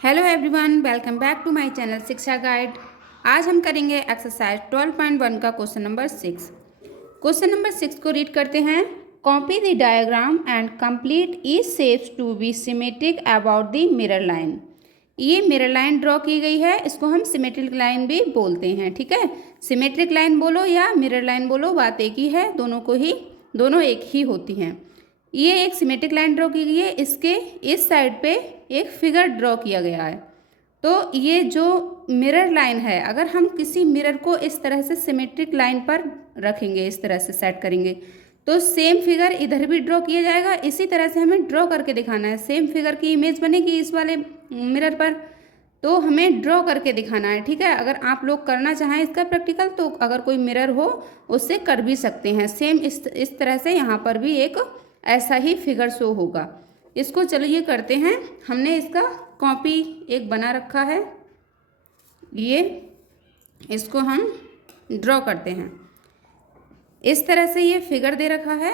Hello everyone, welcome back to my channel Shiksha guide. आज हम करेंगे एक्सरसाइज 12.1 का क्वेश्चन नंबर 6। क्वेश्चन नंबर 6 को रीड करते हैं। Copy the diagram and complete each shapes to be symmetric about the mirror line. ये mirror line draw की गई है, इसको हम सिमेट्रिक लाइन भी बोलते हैं। ठीक है, सिमेट्रिक लाइन बोलो या मिरर लाइन बोलो, बात एक ही है, दोनों एक ही होती हैं। ये एक सिमेट्रिक लाइन ड्रॉ की गई है, इसके इस साइड पे एक फिगर ड्रॉ किया गया है। तो ये जो मिरर लाइन है, अगर हम किसी मिरर को इस तरह से सिमेट्रिक लाइन पर रखेंगे, इस तरह से सेट करेंगे, तो सेम फिगर इधर भी ड्रॉ किया जाएगा। इसी तरह से हमें ड्रॉ करके दिखाना है। सेम फिगर की इमेज बनेगी इस वाले मिरर पर, तो हमें ड्रॉ करके दिखाना है। ठीक है, अगर आप लोग करना चाहें इसका प्रैक्टिकल, तो अगर कोई मिरर हो उससे कर भी सकते हैं। सेम इस तरह से यहाँ पर भी एक ऐसा ही फिगर शो होगा। इसको चलिए करते हैं। हमने इसका कॉपी एक बना रखा है, ये इसको हम ड्रॉ करते हैं। इस तरह से ये फिगर दे रखा है,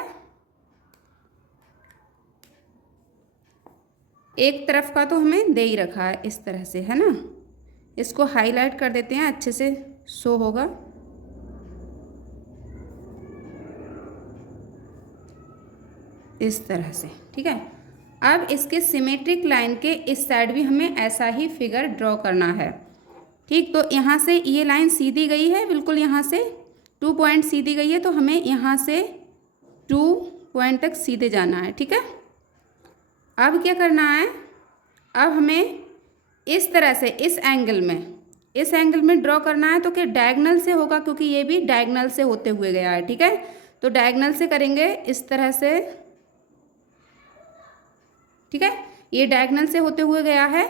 एक तरफ का तो हमें दे ही रखा है इस तरह से, है ना। इसको हाईलाइट कर देते हैं, अच्छे से शो होगा। इस तरह से, ठीक है। अब इसके सिमेट्रिक लाइन के इस साइड भी हमें ऐसा ही फिगर ड्रॉ करना है। ठीक, तो यहाँ से ये लाइन सीधी गई है, बिल्कुल यहाँ से 2 पॉइंट सीधी गई है, तो हमें यहाँ से 2 पॉइंट तक सीधे जाना है। ठीक है, अब क्या करना है, अब हमें इस तरह से इस एंगल में ड्रॉ करना है। तो क्या डायगनल से होगा, क्योंकि ये भी डायगनल से होते हुए गया है। ठीक है, तो डायगनल से करेंगे इस तरह से। ठीक है, ये डायगनल से होते हुए गया है।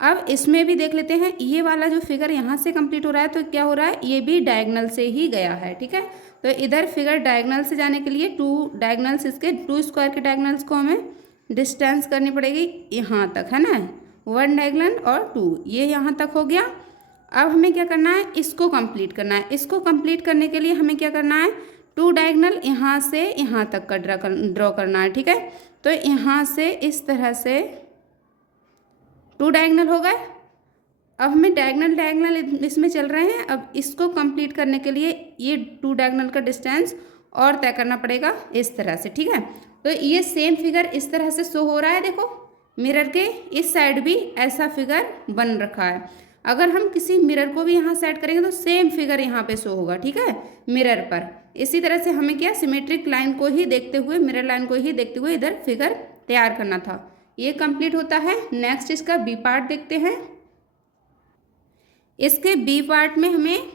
अब इसमें भी देख लेते हैं, ये वाला जो फिगर यहाँ से कंप्लीट हो रहा है, तो क्या हो रहा है, ये भी डायगनल से ही गया है। ठीक है, तो इधर फिगर डायगनल से जाने के लिए 2 डायगनल्स, इसके 2 स्क्वायर के डायगनल्स को हमें डिस्टेंस करनी पड़ेगी यहाँ तक, है ना। 1 डायगनल और 2, ये यहाँ तक हो गया। अब हमें क्या करना है, इसको कंप्लीट करना है। इसको कंप्लीट करने के लिए हमें क्या करना है, 2 डायगनल यहाँ से यहाँ तक का ड्रॉ करना है। ठीक है, तो यहाँ से इस तरह से 2 डायगनल हो गए। अब हमें डायगनल इसमें चल रहे हैं। अब इसको कंप्लीट करने के लिए ये 2 डायगनल का डिस्टेंस और तय करना पड़ेगा इस तरह से। ठीक है, तो ये सेम फिगर इस तरह से शो हो रहा है। देखो, मिरर के इस साइड भी ऐसा फिगर बन रखा है। अगर हम किसी मिरर को भी यहाँ सेट करेंगे तो सेम फिगर यहाँ पे शो होगा। ठीक है, मिरर पर। इसी तरह से हमें क्या, सिमेट्रिक लाइन को ही देखते हुए, मिरर लाइन को ही देखते हुए इधर फिगर तैयार करना था। ये कंप्लीट होता है। नेक्स्ट इसका बी पार्ट देखते हैं। इसके बी पार्ट में हमें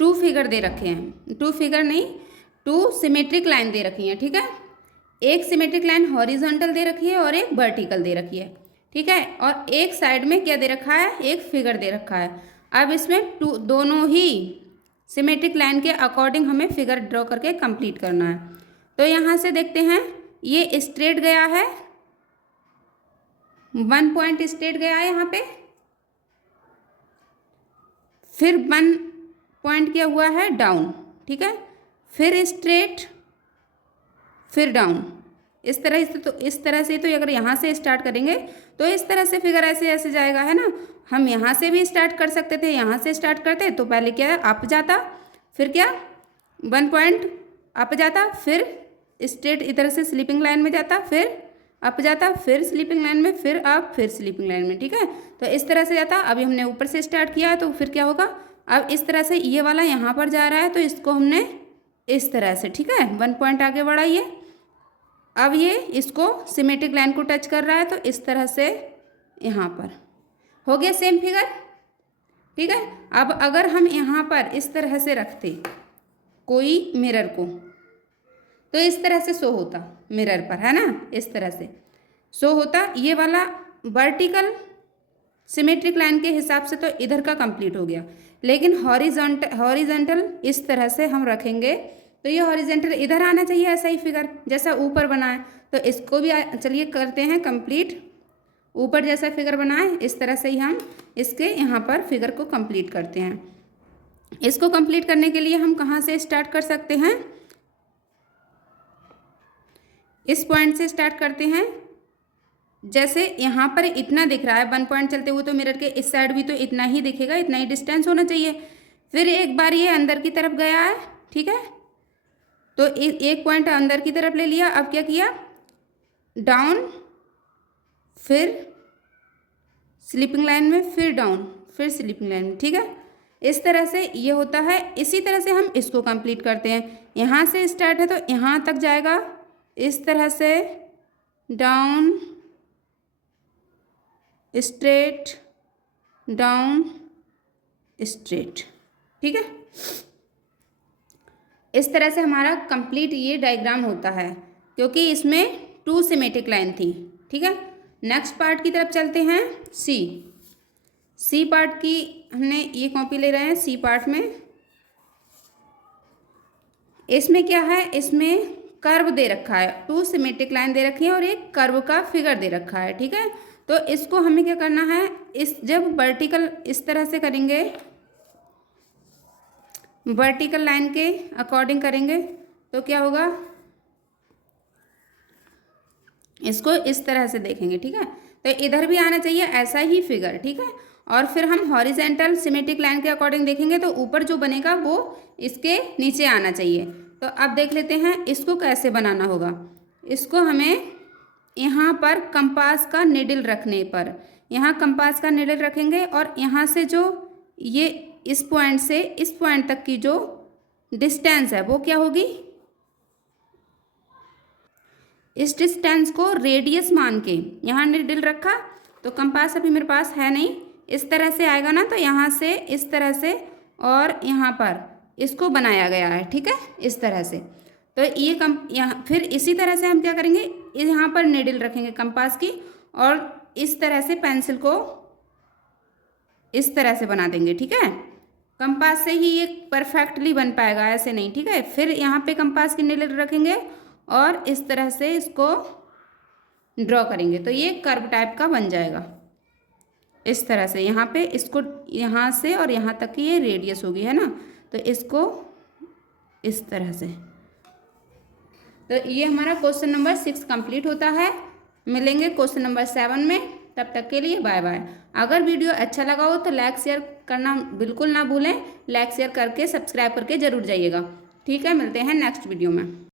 2 फिगर दे रखे हैं, 2 फिगर नहीं, 2 सिमेट्रिक लाइन दे रखी हैं। ठीक है, एक सिमेट्रिक लाइन हॉरिजॉन्टल दे रखी है और एक वर्टिकल दे रखी है। ठीक है, और एक साइड में क्या दे रखा है, एक फिगर दे रखा है। अब इसमें दोनों ही सिमेट्रिक लाइन के अकॉर्डिंग हमें फिगर ड्रॉ करके कंप्लीट करना है। तो यहाँ से देखते हैं, ये स्ट्रेट गया है, 1 पॉइंट स्ट्रेट गया है यहाँ पे, फिर 1 पॉइंट क्या हुआ है, डाउन। ठीक है, फिर स्ट्रेट, फिर डाउन। इस तरह से तो अगर यहाँ से स्टार्ट करेंगे तो इस तरह से फिगर ऐसे ऐसे जाएगा, है ना। हम यहाँ से भी स्टार्ट कर सकते थे, यहाँ से स्टार्ट करते तो पहले क्या अप जाता, फिर क्या 1 पॉइंट अप जाता, फिर स्ट्रेट इधर से स्लीपिंग लाइन में जाता, फिर अप जाता, फिर स्लीपिंग लाइन में, फिर अप, फिर स्लीपिंग लाइन में। ठीक है, तो इस तरह से जाता। अभी हमने ऊपर से स्टार्ट किया है, तो फिर क्या होगा, अब इस तरह से ये वाला यहाँ पर जा रहा है, तो इसको हमने इस तरह से, ठीक है, 1 पॉइंट आगे बढ़ाइए। अब ये इसको सिमेट्रिक लाइन को टच कर रहा है, तो इस तरह से यहाँ पर हो गया सेम फिगर। ठीक है, अब अगर हम यहाँ पर इस तरह से रखते कोई मिरर को, तो इस तरह से शो होता मिरर पर, है ना, इस तरह से शो होता। ये वाला वर्टिकल सिमेट्रिक लाइन के हिसाब से तो इधर का कंप्लीट हो गया, लेकिन हॉरिजॉन्टल इस तरह से हम रखेंगे तो ये हॉरिजॉन्टल इधर आना चाहिए, ऐसा ही फिगर जैसा ऊपर बना है। तो इसको भी चलिए करते हैं कंप्लीट। ऊपर जैसा फिगर बना है इस तरह से ही हम इसके यहाँ पर फिगर को कंप्लीट करते हैं। इसको कंप्लीट करने के लिए हम कहाँ से स्टार्ट कर सकते हैं, इस पॉइंट से स्टार्ट करते हैं। जैसे यहाँ पर इतना दिख रहा है 1 पॉइंट चलते हुए, तो मिरर के इस साइड भी तो इतना ही दिखेगा, इतना ही डिस्टेंस होना चाहिए। फिर एक बार ये अंदर की तरफ गया है, ठीक है, तो एक पॉइंट अंदर की तरफ ले लिया। अब क्या किया, डाउन, फिर स्लीपिंग लाइन में, फिर डाउन, फिर स्लीपिंग लाइन में, ठीक है। इस तरह से ये होता है। इसी तरह से हम इसको कंप्लीट करते हैं। यहाँ से स्टार्ट है तो यहाँ तक जाएगा, इस तरह से डाउन, स्ट्रेट, डाउन, स्ट्रेट, ठीक है। इस तरह से हमारा कंप्लीट ये डायग्राम होता है, क्योंकि इसमें 2 सिमेट्रिक लाइन थी, ठीक है। नेक्स्ट पार्ट की तरफ चलते हैं। सी पार्ट की हमने ये कॉपी ले रहे हैं। सी पार्ट में इसमें क्या है, इसमें कर्व दे रखा है, 2 सिमेट्रिक लाइन दे रखी है और एक कर्व का फिगर दे रखा है, ठीक है। तो इसको हमें क्या करना है, इस जब वर्टिकल इस तरह से करेंगे, वर्टिकल लाइन के अकॉर्डिंग करेंगे तो क्या होगा, इसको इस तरह से देखेंगे, ठीक है। तो इधर भी आना चाहिए ऐसा ही फिगर, ठीक है। और फिर हम हॉरिजेंटल सिमेट्रिक लाइन के अकॉर्डिंग देखेंगे तो ऊपर जो बनेगा वो इसके नीचे आना चाहिए। तो अब देख लेते हैं इसको कैसे बनाना होगा। इसको हमें यहाँ पर कंपास का निडल रखने पर, यहाँ कंपास का निडल रखेंगे और यहाँ से जो ये इस पॉइंट से इस पॉइंट तक की जो डिस्टेंस है वो क्या होगी, इस डिस्टेंस को रेडियस मान के यहाँ निडल रखा। तो कंपास अभी मेरे पास है नहीं, इस तरह से आएगा ना, तो यहाँ से इस तरह से और यहाँ पर इसको बनाया गया है, ठीक है, इस तरह से। तो ये यहाँ फिर इसी तरह से हम क्या करेंगे, यहाँ पर निडल रखेंगे कंपास की और इस तरह से पेंसिल को इस तरह से बना देंगे, ठीक है। कंपास से ही ये परफेक्टली बन पाएगा, ऐसे नहीं, ठीक है। फिर यहाँ पे कंपास की निडल रखेंगे और इस तरह से इसको ड्रॉ करेंगे तो ये कर्व टाइप का बन जाएगा। इस तरह से यहाँ पे इसको यहाँ से और यहाँ तक की ये रेडियस होगी, है ना, तो इसको इस तरह से। तो ये हमारा क्वेश्चन नंबर 6 कंप्लीट होता है। मिलेंगे क्वेश्चन नंबर 7 में, तब तक के लिए बाय बाय। अगर वीडियो अच्छा लगा हो तो लाइक शेयर करना बिल्कुल ना भूलें, लाइक शेयर करके सब्सक्राइब करके ज़रूर जाइएगा, ठीक है। मिलते हैं नेक्स्ट वीडियो में।